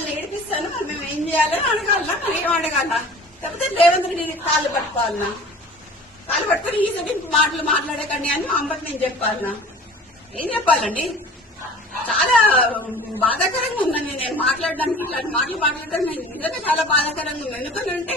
వాళ్ళని ఏడిపిస్తాను మరి మేము ఏం చేయాలో అడగాలనా? మరి ఏం అడగాల? లేకపోతే రేవంత్ రెడ్డి కాళ్ళు పట్టుకోవాలనా? కాళ్ళు పట్టుకుని ఈ మాటలు మాట్లాడకండి అని మా అమ్మకి నేను చెప్పాలనా? ఏం చెప్పాలండి? చాలా బాధాకరంగా ఉందండి నేను మాట్లాడడానికి ఇట్లాంటి మాటలు మాట్లాడడం నేను నిజంగా చాలా బాధాకరంగా ఉంది. ఎందుకంటే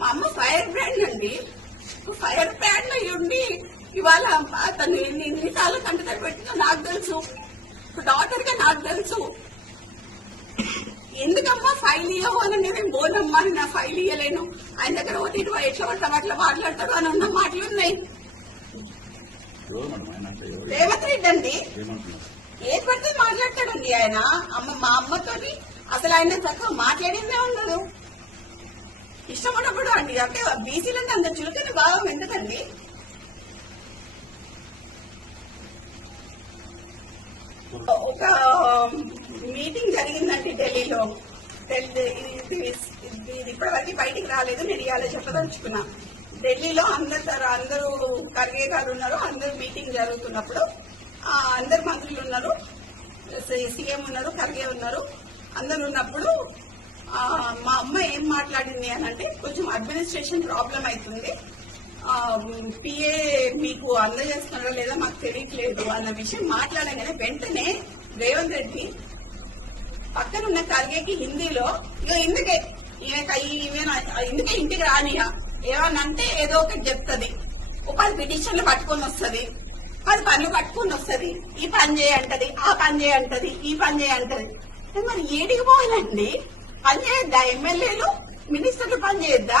మా అమ్మ ఫైర్ బ్రాండ్ అండి. ఫైర్ బ్రాండ్ అయి ఉండి ఇవాళ తను ఎన్ని ఎన్నిసార్లు కంటి పెట్టిందో నాకు తెలుసు. డాక్టర్గా నాకు తెలుసు. ఎందుకమ్మా ఫైల్ ఇవ్వవు అని నేను బోనమ్మా అని నా ఫైల్ ఇయ్యలేను. ఆయన దగ్గర ఒకటి ఇటు ఎట్లా పడతాం అట్లా మాట్లాడతాడు అని ఉన్న మాటలు ఉన్నాయి. రేవంత్ రెడ్డి అండి. ఏది పడితే మాట్లాడతాడండి ఆయన. అమ్మ మా అమ్మతోని అసలు ఆయన చక్కగా మాట్లాడిందే ఉండదు. ఇష్టం ఉన్నప్పుడు అండి అంటే బీసీలంటే అంత చులకని భావం ఎందుకండి? ఒక um, మీటింగ్ జరిగిందండి ఢిల్లీలో. ఇది ఇప్పటివరకు బయటికి రాలేదు నేను ఇవాళ చెప్పదలుచుకున్నా. ఢిల్లీలో అందరు అందరూ ఖర్గే గారు ఉన్నారు అందరూ మీటింగ్ జరుగుతున్నప్పుడు అందరు మంత్రులు ఉన్నారు సీఎం ఉన్నారు ఖర్గే ఉన్నారు అందరు ఉన్నప్పుడు మా అమ్మ ఏం మాట్లాడింది అని అంటే కొంచెం అడ్మినిస్ట్రేషన్ ప్రాబ్లం అవుతుంది పిఏ మీకు అందజేస్తున్నారో లేదా మాకు తెలియట్లేదు అన్న విషయం మాట్లాడగానే వెంటనే రేవంత్ రెడ్డి పక్కన ఉన్న ఖర్గేకి హిందీలో ఇక ఇందుకే ఈమె ఈమె ఇందుకే ఇంటికి రానియా ఏమనంటే ఏదో ఒకటి చెప్తుంది. ఒక పది పిటిషన్లు పట్టుకొని వస్తుంది. పది పనులు పట్టుకొని వస్తుంది. ఈ పని చేయంటది ఆ పని చేయంటది ఈ పని చేయంటది మరి ఏడికి పోవాలండి? పని చేయొద్దా? ఎమ్మెల్యేలు మినిస్టర్లు పని చేయొద్దా?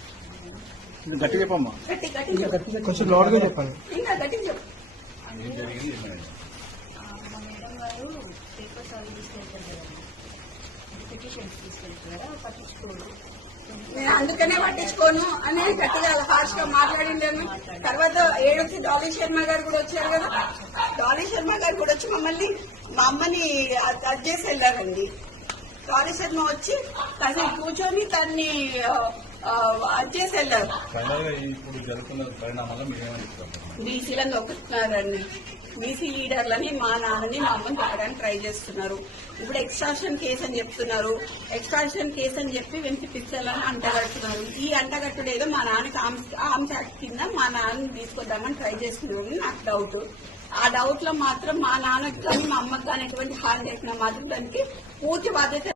గట్టి చెప్పమ్మా కొంచెం లోడ్గా చెప్పండి. ఇంకా గట్టి చెప్పు. చెప్పింది? ఏం జరిగింది? ఏమైంది మా మేడం గారు పేపర్స్ అవి తీసుకెళ్తారు కదండి పిటిషన్స్ తీసుకెళ్తారు కదా పట్టించుకోరు. నేను అందుకనే పట్టించుకోను అని గట్టిగా హార్ష్గా మాట్లాడిండేమో తర్వాత ఏడొచ్చి డాలీ శర్మ గారు కూడా వచ్చారు కదా. డాలీ శర్మ గారు కూడా వచ్చి మమ్మల్ని మా అమ్మని అద్- చేసి వెళ్ళారండి. డాలీ శర్మ వచ్చి కాసేపు కూర్చొని తన్ని చేసి వెళ్ళారు బీసీలను నొక్కుతున్నారండి బీసీ లీడర్లని మా నాన్నని మా అమ్మని చెప్పడానికి ట్రై చేస్తున్నారు. ఇప్పుడు ఎక్స్ట్రాషన్ కేసు అని చెప్తున్నారు. ఎక్స్ట్రాషన్ కేసు అని చెప్పి వెంకిపిస్తాలని అంటగడుతున్నారు ఈ అంటగట్టుడు ఏదో మా నాన్నకి ఆర్మ్స్ యాక్ట్ కింద మా నాన్నని తీసుకొద్దామని ట్రై చేస్తున్నారు నాకు డౌట్. ఆ డౌట్లో మాత్రం మా నాన్నకి కానీ మా అమ్మకి కానీ ఎటువంటి హాని చేసినా మాత్రం దానికి పూర్తి బాధ్యత